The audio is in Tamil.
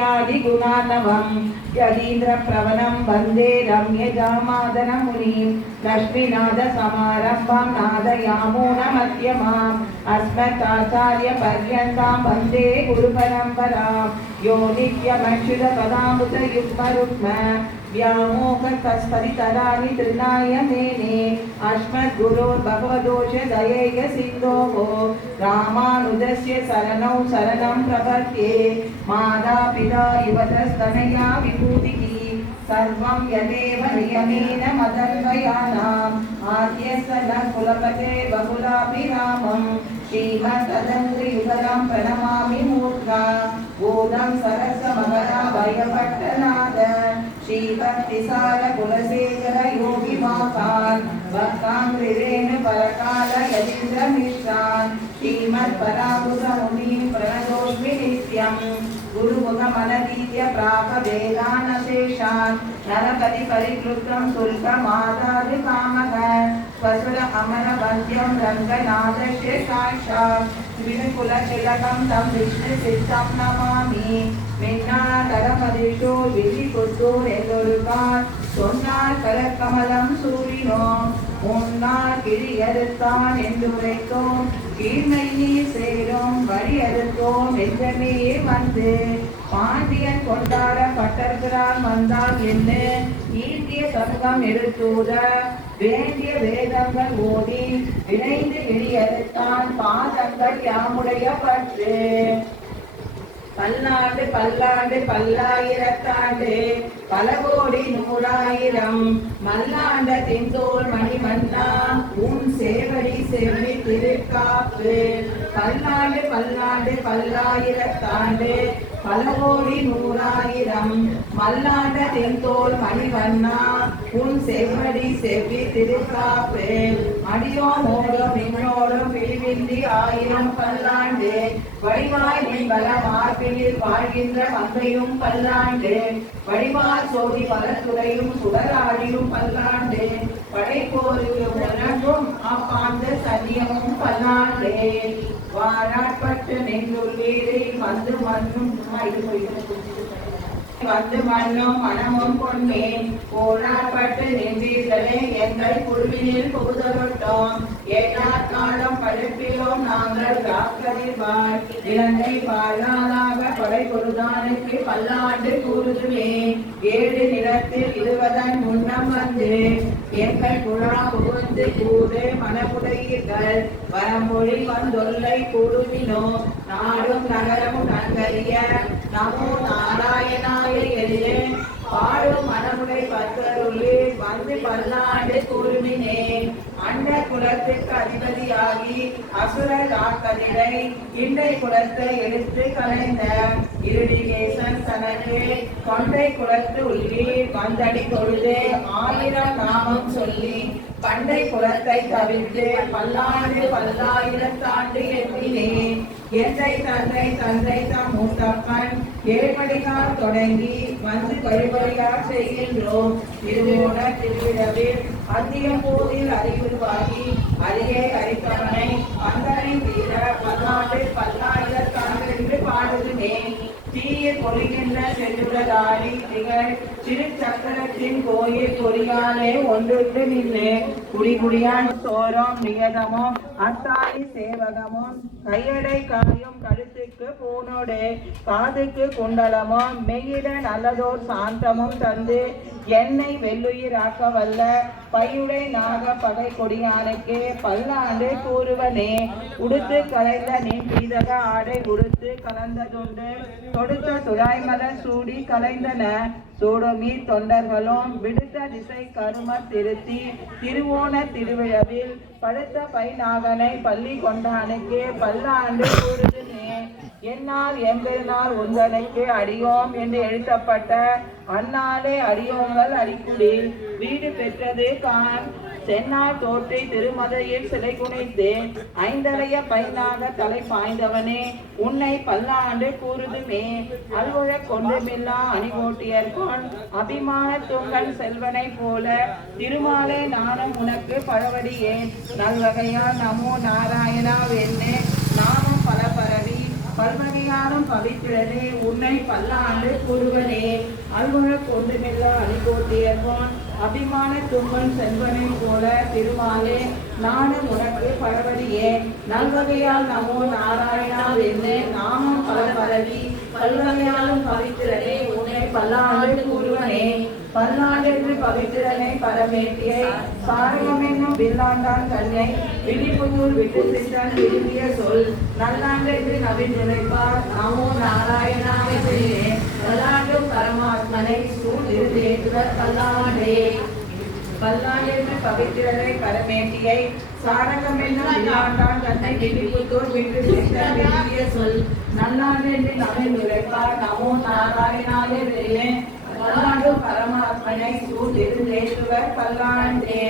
दीपज्ञादिगुणार्णवं यतीन्द्रप्रवणं वन्दे रम्यजामादनमुनिं लक्ष्मीनाथसमारम्भां नादयामो नमध्यमाम् अस्मदाचार्यपर्यन्तां वन्दे गुरुपरम्परां यो नित्यमच्युतपदामृतयुग्मरुग्म व्यामोहतस्तरितराणि तृणाय मेने अस्मद्गुरोर्भगवतोश्च दयैकसिन्धोः रामानुजस्य शरणौ शरणं प्रपद्ये मातापिता युवतस्तनया विभूतिः सर्वं यदेव नियमेन मदन्वयानाम् आद्यस्य न कुलपते बहुलाभिरामं श्रीमददङ्घ्रियुगलं प्रणमामि मूर्धा बोधं सरसमगराभयपट्टनाद श्रीभक्तिसार कुलशेखर योगिवाकान् भक्ताङ्घ्रिरेण परकाल यतीन्द्रमिश्रान् श्रीमत्पराकुसमुनिं प्रणतोऽस्मि नित्यम् गुरुमुखमनदीत्य प्राप वेदानशेषान् नरपति परिकृतं शुल्कमादादिकामः स्वसुर अमरवन्द्यं रङ्गनाथस्य साक्षात् विष्णुकुलतिलकं तं विष्णुसिद्धं नमामि मिन्नादरमदिषो विधिपुत्तूर् एल्लொருகான் சொன்னார் கலக்கமலம் சூரினோம் முன்னார் கிழியறுத்தான் என்றுரைத்தோம் கீழ்மை நீர் சேரும் வழியறுத்தோம் நெஞ்சமே வந்து பாண்டியன் கொண்டாட பட்டர்கிறான் வந்தால் என்ன ஈண்டிய சங்கம் எடுத்தூர வேண்டிய வேதங்கள் ஓடி விளைந்து கிழியறுத்தான் பாதங்கள் யாமுடைய பற்று பல்லாண்டு பல்லாண்டு பல்லாயிரத்தாண்டு பல கோடி நூறாயிரம் மல்லாண்ட தென்தோல் மணிமன்னா உன் சேவடி செவ்வி திருக்காப்பு பல்லாண்டு பல்லாண்டு பல்லாயிரத்தாண்டு பல கோடி நூறாயிரம் மல்லாண்ட தென்தோல் மணிவண்ணா உன் செவ்வடி செவ்வி திருக்காப்பு அடியோமோடும் நின்னோடும் பிரிவின்றி ஆயிரம் பல்லாண்டு வடிவாய் நீங்கள மார்பினில் வாழ்கின்ற மங்கையும் பல்லாண்டு வடிவால் சோதி பலத்துறையும் சுடராடியும் பல்லாண்டு படைப்போரும் உணர்வும் அப்பாந்த சனியமும் பல்லாண்டு வாராட்பட்டு நெங்குள்ளீரை வந்து மண்ணும் வந்து மண்ணும் மனமும் கொண்டேன் போராட்பட்டு நின்றீர்களே எங்கள் குழுவினில் புகுதொட்டோம் ஏழாக்காலம் படைப்பிலோம் நாங்கள் காக்கறிவாய் இலங்கை பாழாதாக படை பொருதானுக்கு பல்லாண்டு கூறுதுமே ஏழு நிலத்தில் இருவதன் முன்னம் வந்து எங்கள் குழா புகுந்து கூடு மனமுடையீர்கள் வரமொழி வந்தொல்லை கூடுமினோ நாடும் நகரமும் நன்கறிய நமோ நாராயணாய எதிரே பாடும் மனமுடை பத்தருளே வந்து பல்லாண்டு கூறுமினே அண்ட குலத்துக்கு அதிபதியாகி அசுர காக்கதிரை இண்டை குலத்தை எடுத்து கலைந்த இருடிகேசன் தனக்கு கொண்டை குலத்து உள்ளே வந்தடி கொழுது 1000 நாமம் சொல்லி பண்டை குலத்தை தவிர்த்து பல்லாண்டு பல்லாயிரத்தாண்டு எண்ணினேன் எந்தை தந்தை தந்தை தாம் மூத்தப்பன் ஏழ்மடிகால் தொடங்கி வந்து வழிபடியார் செய்கின்றோம் திருவோண திருவிழவில் அந்தியம் போதில் அறிவுருவாகி அரியே அரித்தவனை அந்தனை தீர பல்லாண்டு பல்லாயிரத்தாண்டு என்று பாடுதுமே தீய பொழிகின்ற செல்லுடதாடி திகழ் சிறு சக்கரத்தின் கோயில் பொறியாலே ஒன்றுட்டு நின்று குடிகுடியான் சோரம் நியதமும் அத்தாலி சேவகமும் கையடை காயும் கழுத்துக்கு பூனோடு காதுக்கு குண்டலமும் மெய்யிட நல்லதோர் சாந்தமும் தந்து என்னை வெள்ளுயிராக்க வல்ல பையுடை நாக பகை கொடியானுக்கு பல்லாண்டு கூறுவனே உடுத்து கலைந்த நின் பீதக ஆடை உடுத்து கலந்ததுண்டு தொடுத்த துழாய்மல சூடி கலைந்தன சூடுமீ தொண்டர்களும் விடுத்த திசை கரும திருத்தி திருவோண திருவிழவில் படுத்த பைநாகனை பள்ளி கொண்டானுக்கு பல்லாண்டு கூறுதுனே என்னால் எம்பெருநாள் உந்தனுக்கு அடியோம் என்று எழுத்தப்பட்ட அந்நாளே அடியோங்கள் அடிக்குடி வீடு பெற்றது கான் சென்னார் தோற்றை திருமதையில் சிலை குனைத்து ஐந்தலைய பைனாக தலை பாய்ந்தவனே உன்னை பல்லாண்டு கூறுதுமே அல்வழ கொண்டுமில்லா அணிகோட்டியர்கொன் அபிமான துங்கன் செல்வனை போல திருமாலே நானும் உனக்கு பழவடியேன் நல்வகையால் நமோ நாராயணா வெண்ணே நாமும் பல பரவி பல்வகையாலும் பவித்திரனே உன்னை பல்லாண்டு கூறுவனே அல்குண கொண்டு மெல்ல அணிபோட்டியர்வான் அபிமான தும்பன் செல்வனை போல திருமாலே நானும் உனக்கு பரவலியே நல்வகையால் நமோ நாராயணா என்று நாமம் பல பரவி பல்வகையாலும் பவித்திரனே உன்னை பல்லாண்டு கூறுவனே பல்லாண்டென்று பவித்திரனை பரமேட்டியை சாரகம் என்னும் வில்லாண்டான் தன்னை விழிப்புதூர் விட்டு சென்றான் விரும்பிய சொல் நல்லாண்டென்று நவீன் நினைப்பார் நமோ நாராயணாவே பல்லாண்டும் பரமாத்மனை சூழ்நிறுத்தேற்றுவர் பல்லாண்டே பல்லாண்டென்று பவித்திரனை பரமேட்டியை சாரகம் என்னும் வில்லாண்டான் தன்னை விழிப்புதூர் விட்டு சென்றான் விரும்பிய சொல் நல்லாண்டென்று நவீன் நினைப்பார் நமோ நாராயணாவே பல்லாண்டும் பரமாத்மனை சூழ்நிறுத்தேற்றுவர் பல்லாண்டே.